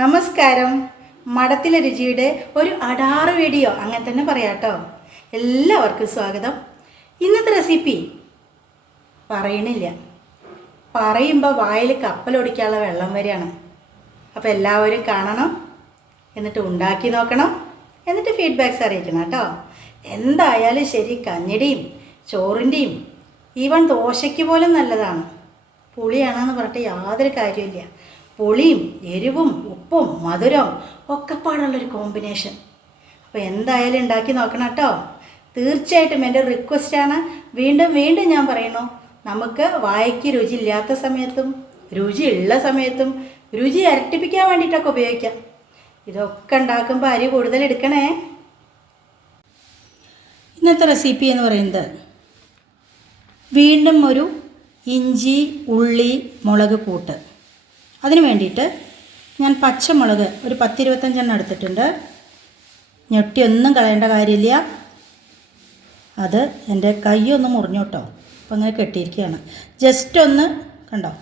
നമസ്കാരം. മഠത്തിലെ രുചിയുടെ ഒരു അടാറ് വീഡിയോ അങ്ങനെ തന്നെ പറയാട്ടോ. എല്ലാവർക്കും സ്വാഗതം. ഇന്നത്തെ റെസിപ്പി പറയണില്ല, പറയുമ്പോൾ വായിൽ കപ്പലൊടിക്കാനുള്ള വെള്ളം വരെയാണ്. അപ്പോൾ എല്ലാവരും കാണണം, എന്നിട്ട് ഉണ്ടാക്കി നോക്കണം, എന്നിട്ട് ഫീഡ്ബാക്ക്സ് അറിയിക്കണം കേട്ടോ. എന്തായാലും ശരി, കഞ്ഞിയുടെയും ചോറിൻ്റെയും ഈവൻ ദോശയ്ക്ക് പോലും നല്ലതാണ്. പുളിയാണെന്ന് പറഞ്ഞിട്ട് യാതൊരു കാര്യമില്ല. പുളിയും എരിവും ഉപ്പും മധുരവും ഒക്കെ പാടുള്ളൊരു കോമ്പിനേഷൻ. അപ്പോൾ എന്തായാലും ഉണ്ടാക്കി നോക്കണം കേട്ടോ. തീർച്ചയായിട്ടും എൻ്റെ റിക്വസ്റ്റാണ്. വീണ്ടും വീണ്ടും ഞാൻ പറയുന്നു, നമുക്ക് വായ്ക്ക് രുചി ഇല്ലാത്ത സമയത്തും രുചി ഉള്ള സമയത്തും രുചി ഇരട്ടിപ്പിക്കാൻ വേണ്ടിയിട്ടൊക്കെ ഉപയോഗിക്കാം. ഇതൊക്കെ ഉണ്ടാക്കുമ്പോൾ അരി കൂടുതൽ എടുക്കണേ. ഇന്നത്തെ റെസിപ്പി എന്ന് പറയുന്നത് വീണ്ടും ഒരു ഇഞ്ചി ഉള്ളി മുളക് കൂട്ട്. അതിന് വേണ്ടിയിട്ട് ഞാൻ പച്ചമുളക് ഒരു 10-25 എടുത്തിട്ടുണ്ട്. ഞെട്ടിയൊന്നും കളയേണ്ട കാര്യമില്ല. അത് എൻ്റെ കൈയൊന്ന് മുറിഞ്ഞു കേട്ടോ. അപ്പോൾ അങ്ങനെ കെട്ടിയിരിക്കുകയാണ്. ജസ്റ്റ് ഒന്ന് കണ്ടോ,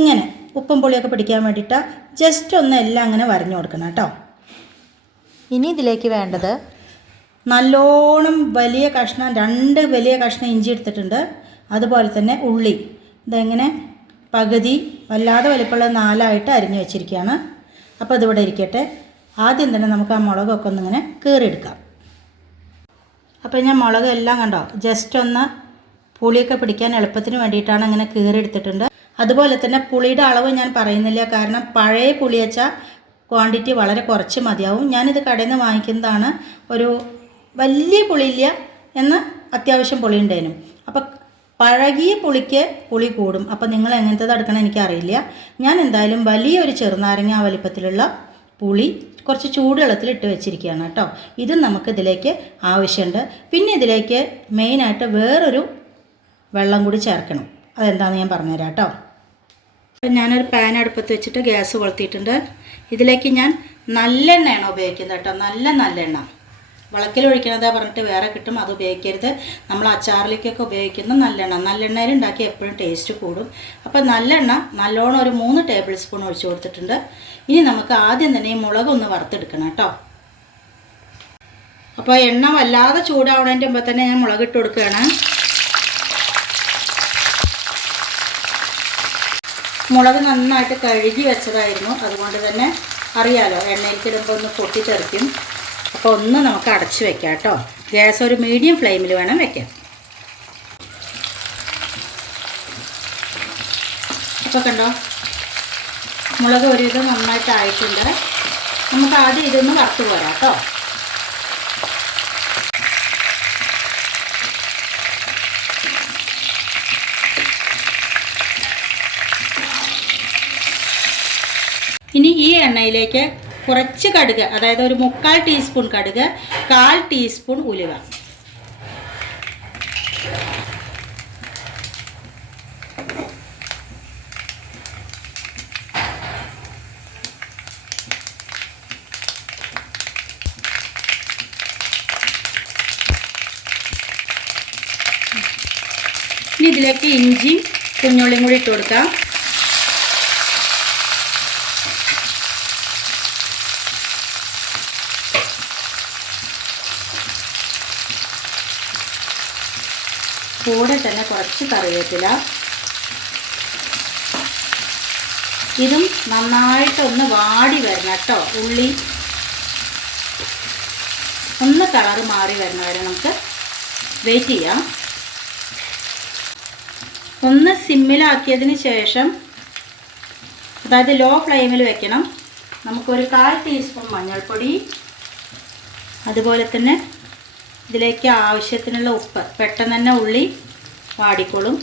ഇങ്ങനെ ഉപ്പും പുളിയൊക്കെ പിടിക്കാൻ വേണ്ടിയിട്ട് ജസ്റ്റ് ഒന്ന് എല്ലാം അങ്ങനെ വരഞ്ഞു കൊടുക്കണം കേട്ടോ. ഇനി ഇതിലേക്ക് വേണ്ടത് നല്ലോണം വലിയ കഷ്ണം, 2 വലിയ കഷ്ണം ഇഞ്ചി എടുത്തിട്ടുണ്ട്. അതുപോലെ തന്നെ ഉള്ളി ഇതെങ്ങനെ പകുതി വല്ലാതെ വലിപ്പമുള്ള 4 അരിഞ്ഞു വെച്ചിരിക്കുകയാണ്. അപ്പോൾ ഇതിവിടെ ഇരിക്കട്ടെ. ആദ്യം തന്നെ നമുക്ക് ആ മുളകൊക്കെ ഒന്നിങ്ങനെ കീറിയെടുക്കാം. അപ്പോൾ ഞാൻ മുളക് എല്ലാം കണ്ടോ ജസ്റ്റ് ഒന്ന് പുളിയൊക്കെ പിടിക്കാൻ എളുപ്പത്തിന് വേണ്ടിയിട്ടാണ് അങ്ങനെ കീറിയെടുത്തിട്ടുണ്ട്. അതുപോലെ തന്നെ പുളിയുടെ അളവ് ഞാൻ പറയുന്നില്ല, കാരണം പഴയ പുളി വെച്ചാൽ ക്വാണ്ടിറ്റി വളരെ കുറച്ച് മതിയാവും. ഞാനിത് കടയിൽ നിന്ന് വാങ്ങിക്കുന്നതാണ്. ഒരു വലിയ പുളിയില്ല എന്ന് അത്യാവശ്യം പുളി ഉണ്ടായിരുന്നു. അപ്പോൾ പഴകിയ പുളിക്ക് പുളി കൂടും. അപ്പോൾ നിങ്ങൾ എങ്ങനത്തേത് എടുക്കണം എനിക്കറിയില്ല. ഞാൻ എന്തായാലും വലിയൊരു ചെറുനാരങ്ങ വലിപ്പത്തിലുള്ള പുളി കുറച്ച് ചൂടുവെള്ളത്തിൽ ഇട്ട് വെച്ചിരിക്കുകയാണ് കേട്ടോ. ഇത് നമുക്ക് ഇതിലേക്ക് ആവശ്യമുണ്ട്. പിന്നെ ഇതിലേക്ക് മെയിനായിട്ട് വേറൊരു വെള്ളം കൂടി ചേർക്കണം. അതെന്താണെന്ന് ഞാൻ പറഞ്ഞുതരാം കേട്ടോ. അപ്പം ഞാനൊരു പാൻ അടുപ്പത്ത് വെച്ചിട്ട് ഗ്യാസ് കൊളുത്തിയിട്ടുണ്ട്. ഇതിലേക്ക് ഞാൻ നല്ലെണ്ണയാണ് ഉപയോഗിക്കുന്നത് കേട്ടോ. നല്ലെണ്ണ വിളക്കിലൊഴിക്കണതാ പറഞ്ഞിട്ട് വേറെ കിട്ടും, അത് ഉപയോഗിക്കരുത്. നമ്മൾ അച്ചാറിലേക്കൊക്കെ ഉപയോഗിക്കുന്ന നല്ലെണ്ണയിൽ ഉണ്ടാക്കി എപ്പോഴും ടേസ്റ്റ് കൂടും. അപ്പോൾ നല്ലെണ്ണ നല്ലോണം ഒരു 3 ടേബിൾ സ്പൂൺ ഒഴിച്ച് കൊടുത്തിട്ടുണ്ട്. ഇനി നമുക്ക് ആദ്യം തന്നെ ഈ മുളകൊന്ന് വറുത്തെടുക്കണം കേട്ടോ. അപ്പോൾ എണ്ണ വല്ലാതെ ചൂടാവണതിൻ്റെ മുമ്പ് തന്നെ ഞാൻ മുളകിട്ട് കൊടുക്കുകയാണ്. മുളക് നന്നായിട്ട് കഴുകി വെച്ചതായിരുന്നു, അതുകൊണ്ട് തന്നെ അറിയാലോ എണ്ണയിലിടുമ്പോൾ ഒന്ന് പൊട്ടിത്തെറിക്കും. അപ്പോൾ ഒന്ന് നമുക്ക് അടച്ച് വെക്കാം കേട്ടോ. ഗ്യാസ് ഒരു മീഡിയം ഫ്ലെയിമിൽ വേണം വെക്കാൻ. അപ്പോൾ കണ്ടോ മുളക് ഒരുവിധം നന്നായിട്ട് ആയിട്ടുണ്ട്. നമുക്ക് ആദ്യം ഇതൊന്ന് വറുത്ത് പോരാം കേട്ടോ. ഇനി ഈ എണ്ണയിലേക്ക് കുറച്ച് കടുക്, അതായത് ഒരു 3/4 ടീസ്പൂൺ കടുക്, 1/4 ടീസ്പൂൺ ഉലുവ, ഇനി ഇതിലേക്ക് ഇഞ്ചിയും കുഞ്ഞുള്ളിയും കൂടി ഇട്ട് കൊടുക്കാം. കൂടെ തന്നെ കുറച്ച് കറിവേപ്പില. ഇതും നന്നായിട്ടൊന്ന് വാടി വരണം കേട്ടോ. ഉള്ളി ഒന്ന് കളറ് മാറി വരണം വരെ നമുക്ക് വെയിറ്റ് ചെയ്യാം. ഒന്ന് സിമ്മിലാക്കിയതിന് ശേഷം, അതായത് ലോ ഫ്ലെയിമിൽ വെക്കണം. നമുക്കൊരു 1/4 ടീസ്പൂൺ മഞ്ഞൾപ്പൊടി, അതുപോലെ തന്നെ ഇതിലേക്ക് ആവശ്യത്തിനുള്ള ഉപ്പ്. പെട്ടെന്ന് തന്നെ ഉള്ളി വാടിക്കോളും,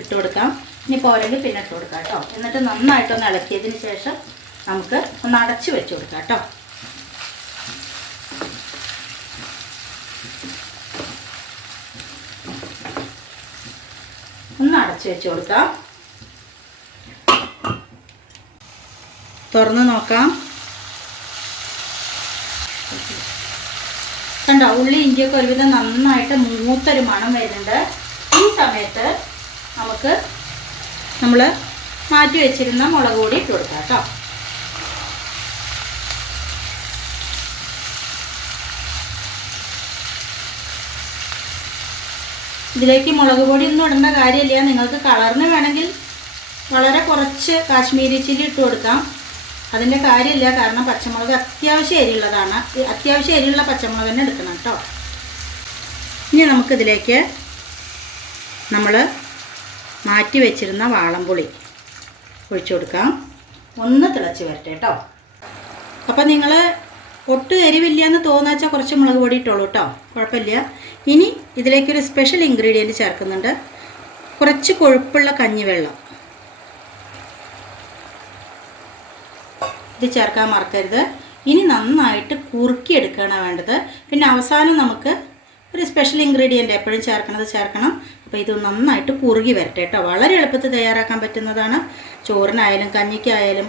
ഇട്ട് കൊടുക്കാം. ഇനി പോരെങ്കിൽ പിന്നെ ഇട്ട് കൊടുക്കാം കേട്ടോ. എന്നിട്ട് നന്നായിട്ടൊന്ന് ഇളക്കിയതിന് ശേഷം നമുക്ക് ഒന്ന് അടച്ച് വെച്ച് കൊടുക്കാം കേട്ടോ. ഒന്ന് അടച്ച് വെച്ച് കൊടുക്കാം. തുറന്ന് നോക്കാം. കണ്ടോ ഉള്ളി ഇഞ്ചിയൊക്കെ ഒരുവിധം നന്നായിട്ട് മൂത്തൊരു മണം വരുന്നുണ്ട്. ഈ സമയത്ത് നമുക്ക് നമ്മൾ മാറ്റി വെച്ചിരുന്ന മുളക് പൊടി ഇട്ട് കൊടുക്കാം കേട്ടോ. ഇതിലേക്ക് മുളക് പൊടി ഒന്നും ഇടേണ്ട കാര്യമില്ല. നിങ്ങൾക്ക് കളറിന് വേണമെങ്കിൽ വളരെ കുറച്ച് കാശ്മീരി ചില്ലി ഇട്ട് കൊടുക്കാം. അതിൻ്റെ കാര്യമില്ല, കാരണം പച്ചമുളക് അത്യാവശ്യം എരിയുള്ളതാണ്. അത്യാവശ്യം എരിയുള്ള പച്ചമുളക് തന്നെ എടുക്കണം കേട്ടോ. ഇനി നമുക്കിതിലേക്ക് നമ്മൾ മാറ്റി വെച്ചിരുന്ന വാളംപുളി ഒഴിച്ചു കൊടുക്കാം. ഒന്ന് തിളച്ച് വരട്ടെ കേട്ടോ. അപ്പോൾ നിങ്ങൾ ഒട്ടും എരിവില്ല എന്ന് തോന്നുക വെച്ചാൽ കുറച്ച് മുളക് പൊടി ഇട്ടോളൂ കേട്ടോ, കുഴപ്പമില്ല. ഇനി ഇതിലേക്കൊരു സ്പെഷ്യൽ ഇൻഗ്രീഡിയൻറ്റ് ചേർക്കുന്നുണ്ട്. കുറച്ച് കൊഴുപ്പുള്ള കഞ്ഞിവെള്ളം ഇത് ചേർക്കാൻ മറക്കരുത്. ഇനി നന്നായിട്ട് കുറുക്കിയെടുക്കുകയാണ് വേണ്ടത്. പിന്നെ അവസാനം നമുക്ക് ഒരു സ്പെഷ്യൽ ഇൻഗ്രീഡിയൻറ്റ് എപ്പോഴും ചേർക്കണം. അപ്പോൾ ഇത് നന്നായിട്ട് കുറുകി വരട്ടെ കേട്ടോ. വളരെ എളുപ്പത്തിൽ തയ്യാറാക്കാൻ പറ്റുന്നതാണ്. ചോറിനായാലും കഞ്ഞിക്കായാലും.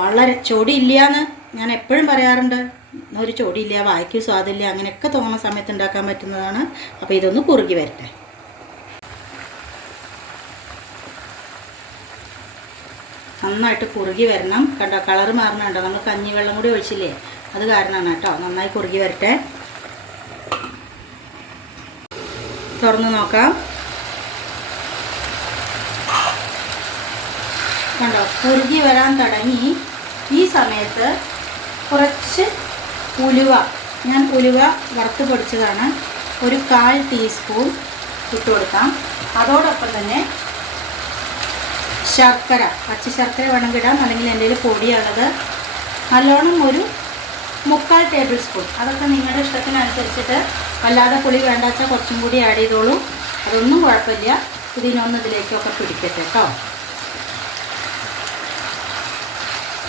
വളരെ ചൊടിയില്ല എന്ന് ഞാൻ എപ്പോഴും പറയാറുണ്ട്. ഒരു ചൊടിയില്ല, വായിക്ക് സ്വാദില്ല, അങ്ങനെയൊക്കെ തോന്നുന്ന സമയത്ത് ഉണ്ടാക്കാൻ പറ്റുന്നതാണ്. അപ്പോൾ ഇതൊന്ന് കുറുകി വരട്ടെ. നന്നായിട്ട് കുറുകി വരണം. കണ്ടോ, കളറ് മാറുന്നുണ്ടോ? നമ്മൾ കഞ്ഞിവെള്ളം കൂടി ഒഴിച്ചില്ലേ, അത് കാരണമാണ് കേട്ടോ. നന്നായി കുറുകി വരട്ടെ. തുറന്ന് നോക്കാം. കണ്ടോ, കുറുകി വരാൻ തുടങ്ങി. ഈ സമയത്ത് കുറച്ച് ഉലുവ, ഞാൻ ഉലുവ വറുത്ത് പൊടിച്ചതാണ്, ഒരു 1/4 ടീസ്പൂൺ ഇട്ട് കൊടുക്കാം. അതോടൊപ്പം തന്നെ ശർക്കര, പച്ച ശർക്കര വേണമെങ്കിൽ ഇടാം, അല്ലെങ്കിൽ എൻ്റെ കയ്യിൽ പൊടിയുള്ളത് നല്ലോണം ഒരു 3/4 ടേബിൾ സ്പൂൺ. അതൊക്കെ നിങ്ങളുടെ ഇഷ്ടത്തിനനുസരിച്ചിട്ട്. വല്ലാതെ പുളി വേണ്ട വെച്ചാൽ കുറച്ചും കൂടി ആഡ് ചെയ്തോളൂ, അതൊന്നും കുഴപ്പമില്ല. ഇതിനൊന്ന് ഇതിലേക്കൊക്കെ പിടിക്കട്ടെ കേട്ടോ.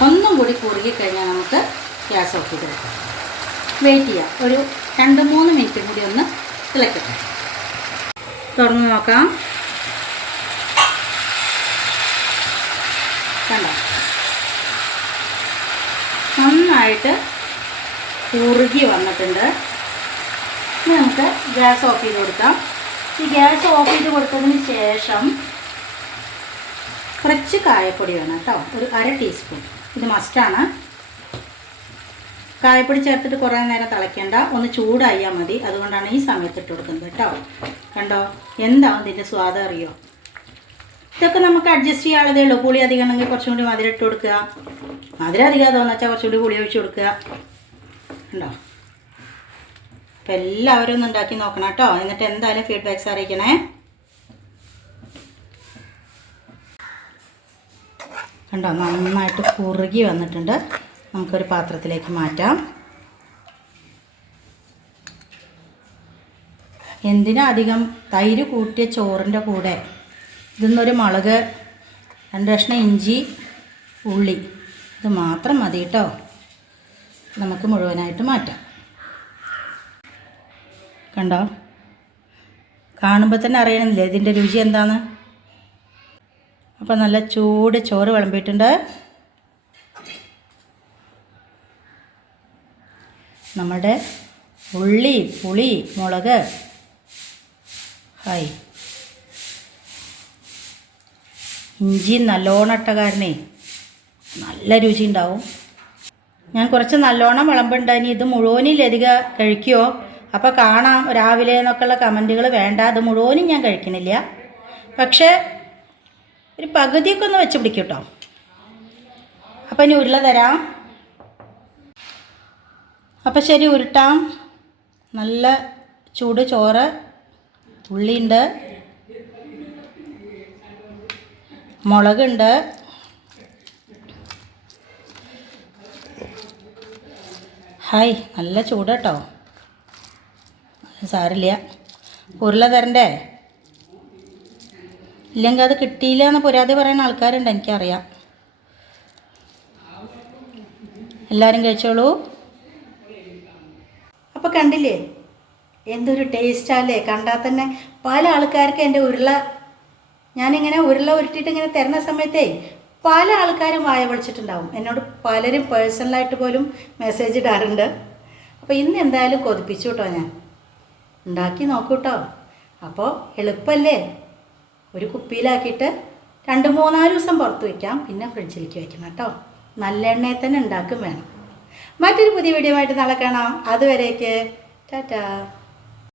ഒന്നും കൂടി കുറുകി കഴിഞ്ഞാൽ നമുക്ക് ഗ്യാസ് ഓഫ് ചെയ്ത് വെക്കാം. വെയിറ്റ് ചെയ്യാം, ഒരു 2-3 മിനിറ്റ് കൂടി ഒന്ന് തിളക്കട്ടെ. തുറന്ന് നോക്കാം. കണ്ടോ, നന്നായിട്ട് കുറുകി വന്നിട്ടുണ്ട്. ഇനി നമുക്ക് ഗ്യാസ് ഓഫ് ചെയ്ത് കൊടുക്കാം. ഈ ഗ്യാസ് ഓഫ് ചെയ്ത് കൊടുത്തതിന് ശേഷം കുറച്ച് കായപ്പൊടി വേണം കേട്ടോ, ഒരു 1/2 ടീസ്പൂൺ. ഇത് മസ്റ്റാണ്. കായപ്പൊടി ചേർത്തിട്ട് കുറേ നേരം തിളയ്ക്കേണ്ട, ഒന്ന് ചൂടായാൽ മതി. അതുകൊണ്ടാണ് ഈ സമയത്ത് ഇട്ട് കൊടുക്കുന്നത് കേട്ടോ. കണ്ടോ, എന്താവും ഇതിൻ്റെ സ്വാദം അറിയോ? ഇതൊക്കെ നമുക്ക് അഡ്ജസ്റ്റ് ചെയ്യാനുള്ളതേ ഉള്ളൂ. പുളി അധികം ഉണ്ടെങ്കിൽ കുറച്ചും കൂടി മധുരം ഇട്ട് കൊടുക്കുക. മധുരം അധികം തോന്നുക വെച്ചാൽ കുറച്ചുകൂടി പുളി ഒഴിച്ച് കൊടുക്കുക. ഉണ്ടോ? അപ്പം എല്ലാവരും ഒന്ന് ഉണ്ടാക്കി നോക്കണം കേട്ടോ. എന്നിട്ട് എന്തായാലും ഫീഡ്ബാക്ക്സ് അറിയിക്കണേ. കണ്ടോ, നന്നായിട്ട് കുറുകി വന്നിട്ടുണ്ട്. നമുക്കൊരു പാത്രത്തിലേക്ക് മാറ്റാം. എന്തിനാ അധികം തൈര് കൂട്ടിയ ചോറിൻ്റെ കൂടെ ഇതൊന്നൊരു മുളക്, 2 കഷ്ണം ഇഞ്ചി, ഉള്ളി, ഇത് മാത്രം മതി കേട്ടോ. നമുക്ക് മുഴുവനായിട്ട് മാറ്റാം. കണ്ടോ, കാണുമ്പോൾ തന്നെ അറിയണമെന്നില്ലേ ഇതിൻ്റെ രുചി എന്താണെന്ന്. അപ്പോൾ നല്ല ചൂട് ചോറ് വിളമ്പിയിട്ടുണ്ട്. നമ്മുടെ ഉള്ളി, പുളി, മുളക്, ഹായ്, ഇഞ്ചി നല്ലോണം ഇട്ട കാരണേ നല്ല രുചി ഉണ്ടാവും. ഞാൻ കുറച്ച് നല്ലോണം വിളമ്പുണ്ടായിനി. ഇത് മുഴുവനിലധികം കഴിക്കുമോ? അപ്പോൾ കാണാം രാവിലെ എന്നൊക്കെയുള്ള കമൻറ്റുകൾ. വേണ്ട, അത് മുഴുവനും ഞാൻ കഴിക്കണില്ല. പക്ഷേ ഒരു പകുതിയൊക്കെ ഒന്ന് വെച്ച് പിടിക്കും കേട്ടോ. അപ്പം ഇനി ഉരുള തരാം. അപ്പം ശരി, ഉരുട്ടാം. നല്ല ചൂട് ചോറ്, ഉള്ളിയുണ്ട്, മുളകുണ്ട്, ഹായ്, നല്ല ചൂട് കേട്ടോ. സാരില്ല, ഉരുള തരണ്ടേ? ഇല്ലെങ്കിൽ അത് കിട്ടിയില്ല എന്ന് പരാതി പറയുന്ന ആൾക്കാരുണ്ട്, എനിക്കറിയാം. എല്ലാവരും കഴിച്ചോളൂ. അപ്പോൾ കണ്ടില്ലേ എന്തൊരു ടേസ്റ്റാല്ലേ? കണ്ടാൽ തന്നെ പല ആൾക്കാർക്ക് എൻ്റെ ഉരുള, ഞാനിങ്ങനെ ഉരുള ഉരുട്ടിയിട്ട് ഇങ്ങനെ തരുന്ന സമയത്തേ പല ആൾക്കാരും വായ വിളിച്ചിട്ടുണ്ടാവും. എന്നോട് പലരും പേഴ്സണലായിട്ട് പോലും മെസ്സേജ് ഇടാറുണ്ട്. അപ്പോൾ ഇന്ന് എന്തായാലും കൊതിപ്പിച്ചു കേട്ടോ. ഞാൻ ഉണ്ടാക്കി നോക്കൂ കേട്ടോ. അപ്പോൾ എളുപ്പമല്ലേ? ഒരു കുപ്പിയിലാക്കിയിട്ട് 2-3 ദിവസം പുറത്ത് വയ്ക്കാം, പിന്നെ ഫ്രിഡ്ജിലേക്ക് വയ്ക്കണം കേട്ടോ. നല്ല എണ്ണയിൽ തന്നെ ഉണ്ടാക്കും വേണം. മറ്റൊരു പുതിയ വീഡിയോ ആയിട്ട് നാളെ കാണാം. അതുവരേക്ക് ടാറ്റാ.